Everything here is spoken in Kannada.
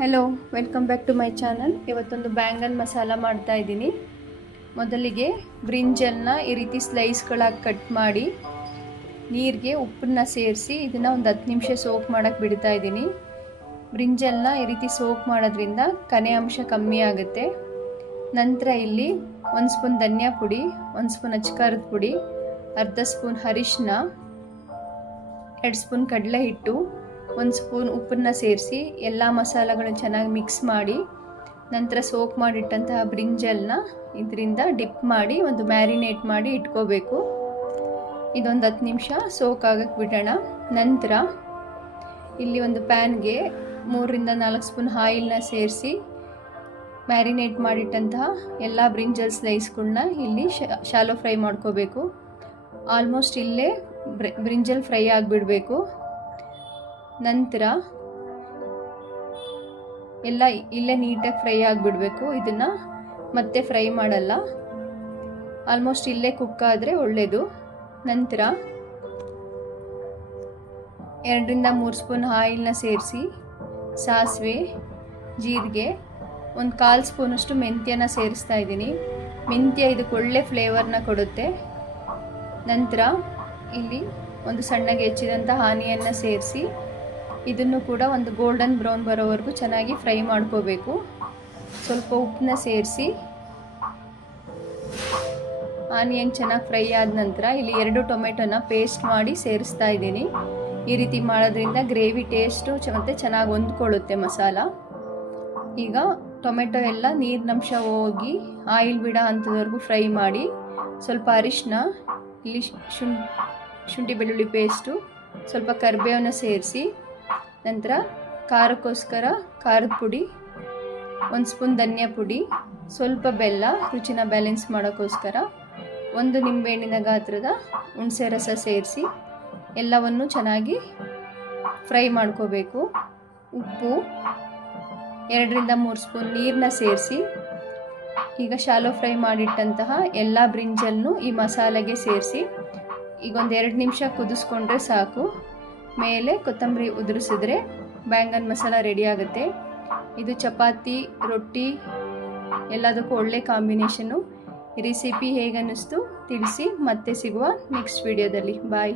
Hello, welcome back to my channel. ಇವತ್ತೊಂದು ಬ್ಯಾಂಗನ್ ಮಸಾಲ ಮಾಡ್ತಾ ಇದ್ದೀನಿ. ಮೊದಲಿಗೆ ಬ್ರಿಂಜಲ್ನ ಈ ರೀತಿ ಸ್ಲೈಸ್ಗಳಾಗಿ ಕಟ್ ಮಾಡಿ ನೀರಿಗೆ ಉಪ್ಪನ್ನ ಸೇರಿಸಿ ಇದನ್ನು ಒಂದು 10 ನಿಮಿಷ ಸೋಕ್ ಮಾಡೋಕ್ಕೆ ಬಿಡ್ತಾ ಇದ್ದೀನಿ. ಬ್ರಿಂಜಲ್ನ ಈ ರೀತಿ ಸೋಕ್ ಮಾಡೋದ್ರಿಂದ ಕನೆ ಅಂಶ ಕಮ್ಮಿ ಆಗುತ್ತೆ. ನಂತರ ಇಲ್ಲಿ 1 ಸ್ಪೂನ್ ಧನಿಯಾ ಪುಡಿ, 1 ಸ್ಪೂನ್ ಅಚ್ಕಾರದ ಪುಡಿ, ಅರ್ಧ ಸ್ಪೂನ್ ಅರಿಶಿನ, 2 ಸ್ಪೂನ್ ಕಡಲೆ ಹಿಟ್ಟು, 1 ಸ್ಪೂನ್ ಉಪ್ಪನ್ನು ಸೇರಿಸಿ ಎಲ್ಲ ಮಸಾಲೆಗಳನ್ನು ಚೆನ್ನಾಗಿ ಮಿಕ್ಸ್ ಮಾಡಿ ನಂತರ ಸೋಕ್ ಮಾಡಿಟ್ಟಂತಹ ಬ್ರಿಂಜಲ್ನ ಇದರಿಂದ ಡಿಪ್ ಮಾಡಿ ಒಂದು ಮ್ಯಾರಿನೇಟ್ ಮಾಡಿ ಇಟ್ಕೋಬೇಕು. ಇದೊಂದು 10 ನಿಮಿಷ ಸೋಕ್ ಆಗಕ್ಕೆ ಬಿಡೋಣ. ನಂತರ ಇಲ್ಲಿ ಒಂದು ಪ್ಯಾನ್ಗೆ 3 ರಿಂದ 4 ಸ್ಪೂನ್ ಆಯಿಲ್ನ ಸೇರಿಸಿ ಮ್ಯಾರಿನೇಟ್ ಮಾಡಿಟ್ಟಂತಹ ಎಲ್ಲ ಬ್ರಿಂಜಲ್ ಸ್ಲೈಸ್ಗಳನ್ನ ಇಲ್ಲಿ ಶಾಲೋ ಫ್ರೈ ಮಾಡ್ಕೋಬೇಕು. ಆಲ್ಮೋಸ್ಟ್ ಇಲ್ಲೇ ಬ್ರಿಂಜಲ್ ಫ್ರೈ ಆಗಿಬಿಡಬೇಕು. ನಂತರ ಎಲ್ಲ ಇಲ್ಲೇ ನೀಟಾಗಿ ಫ್ರೈ ಆಗಿಬಿಡಬೇಕು. ಇದನ್ನು ಮತ್ತೆ ಫ್ರೈ ಮಾಡಲ್ಲ, ಆಲ್ಮೋಸ್ಟ್ ಇಲ್ಲೇ ಕುಕ್ ಆದರೆ ಒಳ್ಳೆಯದು. ನಂತರ 2 ರಿಂದ 3 ಸ್ಪೂನ್ ಆಯಿಲ್ನ ಸೇರಿಸಿ ಸಾಸಿವೆ, ಜೀರಿಗೆ, 1/4 ಸ್ಪೂನಷ್ಟು ಮೆಂತ್ಯನ ಸೇರಿಸ್ತಾ ಇದ್ದೀನಿ. ಮೆಂತ್ಯ ಇದಕ್ಕೆ ಒಳ್ಳೆ ಫ್ಲೇವರ್ನ ಕೊಡುತ್ತೆ. ನಂತರ ಇಲ್ಲಿ ಒಂದು ಸಣ್ಣಗೆ ಹೆಚ್ಚಿದಂಥ ಆನಿಯನ್ನ ಸೇರಿಸಿ ಇದನ್ನು ಕೂಡ ಒಂದು ಗೋಲ್ಡನ್ ಬ್ರೌನ್ ಬರೋವರೆಗೂ ಚೆನ್ನಾಗಿ ಫ್ರೈ ಮಾಡ್ಕೋಬೇಕು. ಸ್ವಲ್ಪ ಉಪ್ಪನ್ನ ಸೇರಿಸಿ ಆನಿಯನ್ ಚೆನ್ನಾಗಿ ಫ್ರೈ ಆದ ನಂತರ ಇಲ್ಲಿ 2 ಟೊಮೆಟೊನ ಪೇಸ್ಟ್ ಮಾಡಿ ಸೇರಿಸ್ತಾ ಇದ್ದೀನಿ. ಈ ರೀತಿ ಮಾಡೋದ್ರಿಂದ ಗ್ರೇವಿ ಟೇಸ್ಟು ಮತ್ತು ಚೆನ್ನಾಗಿ ಹೊಂದ್ಕೊಳ್ಳುತ್ತೆ ಮಸಾಲ. ಈಗ ಟೊಮೆಟೊ ಎಲ್ಲ ನೀರಿನಂಶ ಹೋಗಿ ಆಯಿಲ್ ಬಿಡೋ ಅಂಥದ್ವರೆಗೂ ಫ್ರೈ ಮಾಡಿ ಸ್ವಲ್ಪ ಅರಿಶಿನ, ಇಲ್ಲಿ ಶುಂಠಿ ಬೆಳ್ಳುಳ್ಳಿ ಪೇಸ್ಟು, ಸ್ವಲ್ಪ ಕರಿಬೇವನ್ನ ಸೇರಿಸಿ ನಂತರ ಖಾರಕ್ಕೋಸ್ಕರ ಖಾರದ ಪುಡಿ, 1 ಸ್ಪೂನ್ ಧನಿಯಾ ಪುಡಿ, ಸ್ವಲ್ಪ ಬೆಲ್ಲ ರುಚಿನ ಬ್ಯಾಲೆನ್ಸ್ ಮಾಡೋಕ್ಕೋಸ್ಕರ, 1 ನಿಂಬೆಹಣ್ಣಿನ ಗಾತ್ರದ ಹುಣಸೆ ರಸ ಸೇರಿಸಿ ಎಲ್ಲವನ್ನು ಚೆನ್ನಾಗಿ ಫ್ರೈ ಮಾಡ್ಕೋಬೇಕು. ಉಪ್ಪು, 2 ರಿಂದ 3 ಸ್ಪೂನ್ ನೀರನ್ನ ಸೇರಿಸಿ ಈಗ ಶಾಲೋ ಫ್ರೈ ಮಾಡಿಟ್ಟಂತಹ ಎಲ್ಲ ಬ್ರಿಂಜಲ್ನು ಈ ಮಸಾಲೆಗೆ ಸೇರಿಸಿ ಈಗ ಒಂದು 2 ನಿಮಿಷ ಕುದಿಸ್ಕೊಂಡ್ರೆ ಸಾಕು. ಮೇಲೆ ಕೊತ್ತಂಬರಿ ಉದುರಿಸಿದ್ರೆ ಬ್ಯಾಂಗನ್ ಮಸಾಲ ರೆಡಿ ಆಗುತ್ತೆ. ಇದು ಚಪಾತಿ, ರೊಟ್ಟಿ ಎಲ್ಲದಕ್ಕೂ ಒಳ್ಳೆ ಕಾಂಬಿನೇಷನು. ಈ ರೆಸಿಪಿ ಹೇಗೆ ಅನ್ನಿಸ್ತು ತಿಳಿಸಿ. ಮತ್ತೆ ಸಿಗುವ ನೆಕ್ಸ್ಟ್ ವಿಡಿಯೋದಲ್ಲಿ. ಬಾಯ್.